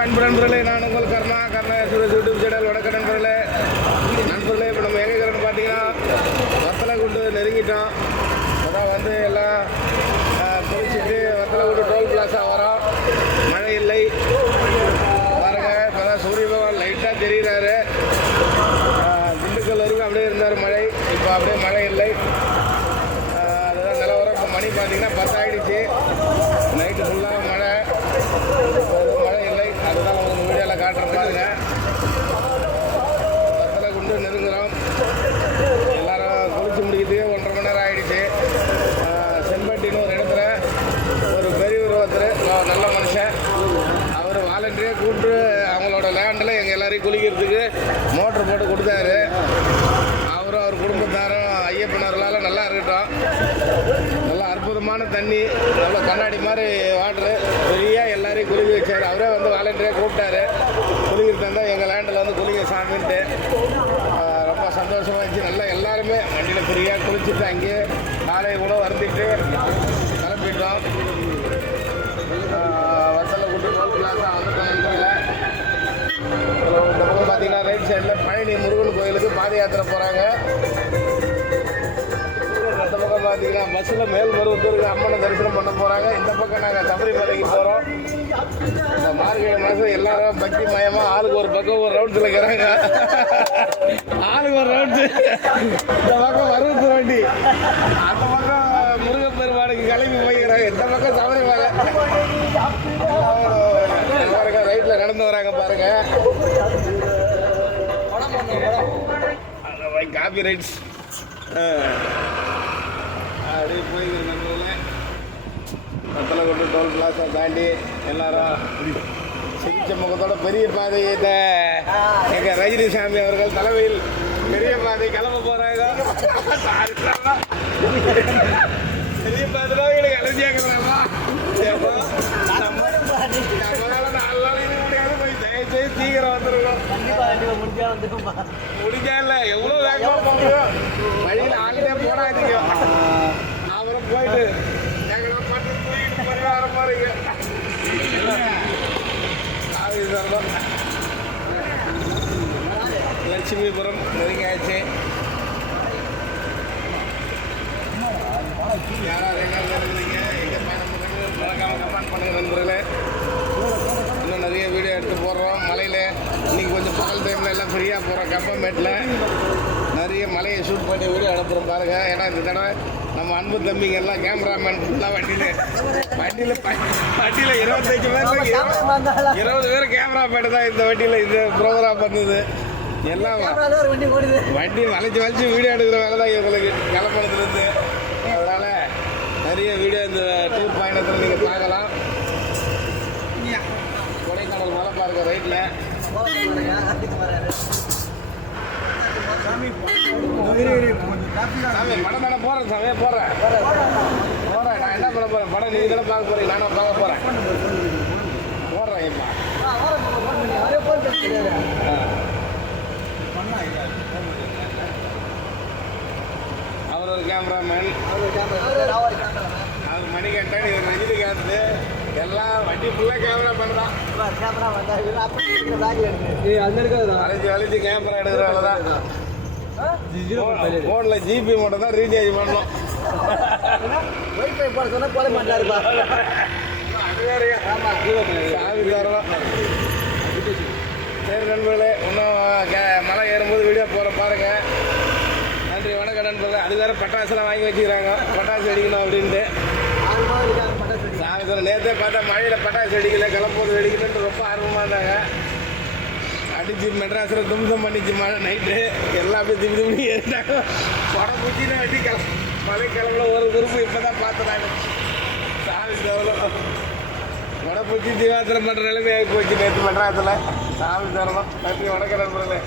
அன்பு நண்பர்களே, நான் உங்கள் கர்ணா யூடியூப் சேனல். வணக்கம் நண்பர்களே. இப்போ நம்ம எங்கே இருக்கிறோன்னு பார்த்தீங்கன்னா வத்தலகுண்டு நெருங்கிட்டோம். அதான் வந்து எல்லாம் குளிச்சுட்டு வத்தலகுண்டு டோல் பிளாஸா வரோம். மழை இல்லை பாருங்க. இப்போ தான் சூரிய பகவான் லைட்டாக தெரிகிறாரு. திண்டுக்கல் வரைக்கும் அப்படியே இருந்தார் மழை. இப்போ அப்படியே மழை இல்லை. அதுதான் நிலவரம். இப்போ மணி பார்த்தீங்கன்னா 10 ஆகிடுச்சு. நைட்டு ஃபுல்லாக மழை இல்லை. அதுதான் உங்களுக்கு வீடியோவில் காட்டுறேன் பாருங்க. வத்தலகுண்டு நெருங்குறோம். எல்லாரும் குளிச்சு முடிக்கிறதுக்கு 1.5 மணி நேரம் ஆகிடுச்சு. செம்பட்டின்னு ஒரு இடத்துல ஒரு பெரியவர் ஒருத்தர், நல்ல மனுஷன், அவர் வாலண்டியாக கூப்பிட்டு அவங்களோட லேண்டில் எங்கள் எல்லாரையும் குளிக்கிறதுக்கு மோட்ரு போட்டு கொடுத்தாரு. அவரும் அவர் குடும்பத்தாரும் ஐயப்பனர்களால் நல்லா இருக்கட்டும். நல்லா அற்புதமான தண்ணி, நல்ல கண்ணாடி மாதிரி வாட்ரு, ஃப்ரீயாக எல்லாரையும் குளிக்க வச்சார். அவரே வந்து வாலண்டியாக கூப்பிட்டாரு. குளிக்கிறது இருந்தால் எங்கள் லேண்டில் வந்து குளிக்க சாமின்ட்டு ரொம்ப சந்தோஷமாக இருந்துச்சு. நல்லா எல்லாருமே வண்டியில் ஃப்ரீயாக குளிச்சுட்டு அங்கேயே காலையை கூட வருத்திட்டு கிளம்பிட்டோம். வத்தலகுண்டு டோல் பிளாஸா வந்துட்டோம். இந்த பக்கம் பார்த்தீங்கன்னா ரைட் சைடில் பழனி முருகன் கோயிலுக்கு பாத யாத்திரை போகிறாங்க. அந்த பக்கம் பார்த்தீங்கன்னா பஸ்ஸில் மேல்மருவத்தூருக்கு அம்மனை தரிசனம் பண்ண போகிறாங்க. இந்த பக்கம் நாங்கள் சபரிமலைக்கு போகிறோம். இந்த மார்கழி மாதம் எல்லாரும் பக்தி மயமாக ஆளுக்கு ஒரு பக்கம் ஒரு ரவுண்ட்ஸில் இருக்கிறாங்க. ஆளுக்கு ஒரு ரவுண்ட்ஸு. இந்த பக்கம் வருவத்து வண்டி, அந்த பக்கம் முருகப்பெருமானுக்கு கிளம்பி போய்க்கிறாங்க. இந்த பக்கம் சபரிமலை. பாருங்க, ரைட்டில் நடந்து வராங்க பாருங்க. காப்பி ரைட்ஸ் அப்படியே போய்க்கிற நண்பர்களே. வத்தலகுண்டு டோல் பிளாஸா தாண்டி எல்லாரும் சிகிச்சை முகத்தோட பெரிய பாதையை எங்கள் ரஜினி சாமி அவர்கள் தலைமையில் பெரிய பாதை கிளம்ப போகிறாங்க. பெரிய பாதையில் எங்களுக்கு அலர்ஜியாக்குறாமா சீக்கிரம் வந்துருக்கோம். முடிஞ்சா இல்லை, எவ்வளோ வேகமாக போகிறோம். வழியில் ஆளுநே போடாதீங்க. அப்புறம் போயிட்டு எங்களை மட்டும் தூக்கிட்டு பரிவார பாருங்க. லட்சுமிபுரம் நெருங்கியாச்சு. யாராவது எங்கே இருக்கிறீங்க, எங்கே பயணம் பண்ணுறீங்க, மறக்காம கமெண்ட் பண்ணுங்க நண்பர்களே. இன்னும் நிறைய வீடியோ எடுத்து போடுறோம். மலையில் இன்றைக்கி கொஞ்சம் பகல் டைமில் எல்லாம் ஃப்ரீயாக போகிறோம். கம்பமேட்டில் நிறைய மலையை ஷூட் பண்ணி வீடியோ அனுப்புகிறோம் பாருங்க. ஏன்னா இந்த தடவை நம்ம அன்பு தம்பிங்க எல்லாம் கேமராமேன் ஃபுல்லாக வண்டியில் 25 பேர் 20 பேர் கேமராமேன் தான் இந்த வண்டியில் இந்த ப்ரோக்ராம் பண்ணுது. எல்லாம் வண்டி வளைச்சு வீடியோ எடுக்கிற வேலை தான் இவங்களுக்கு கிளம்புறதுலேருந்து. அதனால் நிறைய வீடியோ இந்த டூர் பயணத்தில் நீங்கள் பார்க்கலாம். கொடைக்கானல் மலை பாருங்க ரைட்டில். சாமி படம் தானே போகிறேன். சாமியாக போகிறேன். நான் என்ன பண்ண போகிறேன்? படம் நீங்கள் தானே பார்க்க போகிறீங்க, நானும் பார்க்க போகிறேன். போடுறேன் இப்போ. அவர் ஒரு கேமராமேன், அவர் மணிகண்டன், இவர் ரஜினிகாந்த். எல்லாம் வண்டி ஃபுல்லாக கேமரா பண்ணுறான். அழைச்சி கேமரா எடுக்கிறதால தான் ஃபோனில் ஜிபி மட்டும் தான் ரீசார்ஜ் பண்ணணும். அது வேறையா? சாமி தரலாம். சரி நண்பர்களே, இன்னும் மலை ஏறும்போது வீடியோ போகிற பாருங்க. நன்றி, வணக்கம் நண்பர்களே. அது வேறு பட்டாசுலாம் வாங்கி வச்சுக்கிறாங்க, பட்டாசு அடிக்கணும் அப்படின்ட்டு. சாமி சொல்ல நேற்றே பார்த்தா மழையில் பட்டாசு அடிக்கல, கிளம்போது வெடிக்கலன்ட்டு ரொம்ப ஆர்வமாக இருந்தாங்க. அடிச்சு மெட்ராஸில் தும்சம் பண்ணிச்சு மழை நைட்டு. எல்லாம் அப்படியே திப்பி ஏறிட்டாங்க. படம் பூச்சின்னு வெட்டி மழை கிளம்புல ஒரு குரூப்பு இப்போ தான் பார்த்துட்டாங்க. சாமி தரலாம். வடை பூச்சி திவாத்திரம் பண்ணுற நிலைமையாக போச்சு நேற்று மெட்ராஸில். சாமி தரலாம். நன்றி, வணக்கம் நண்பர்களே.